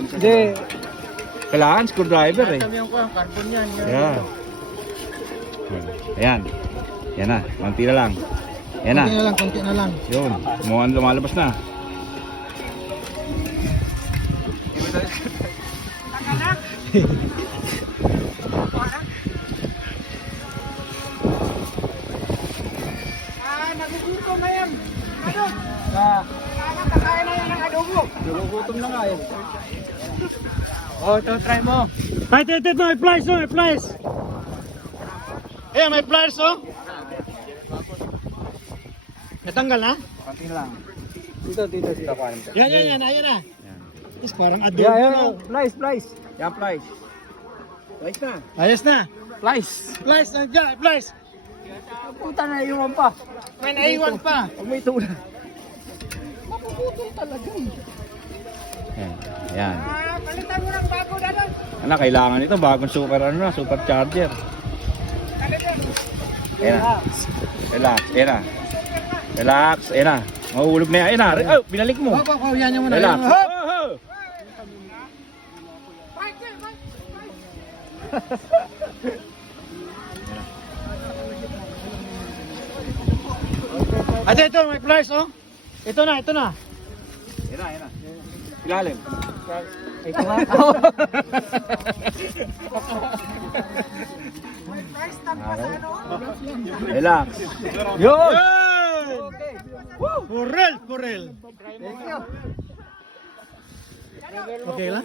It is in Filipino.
Hindi. Kailangan screwdriver eh. Carbon yan. Yeah. Ayan. Yan na. Konti na lang. Yan na. Konti na lang. Yun. Mukhang lumalabas na. Nagugutom na yan. Ano? Nakakain na yan ng adobo. Nagugutom na nga eh. Oh, ito, try mo. Ay, ito, may flies, no, may flies. Ayan, may flies, oh. Natanggal na? Konti lang. Dito. Yan, ayan na. Is parang adobo. Yeah, yeah. Flies. Yan, flies. Flies na. Ayos na. Flies. Flies, nandiyan, flies. Puta na iwan pa. May naiwan pa. Huwag mo ito na. Mapuputol talaga eh. Ayan. Ayan. Palitan mo ng bago na doon. Ano, kailangan ito. Bagong super, ano na, super charger. Ayan na. Relax. Ayan na. Relax. Ayan na. Mahulog na yan. Ayan na. Oh, binalik mo. Yan yung muna. Relax. Hop! Oh, Ito, may flies, oh. Ito na. Ayan na. Ilalim. Ito nga. Relax. Yun! Okay. Purel. Thank you. Okay lang?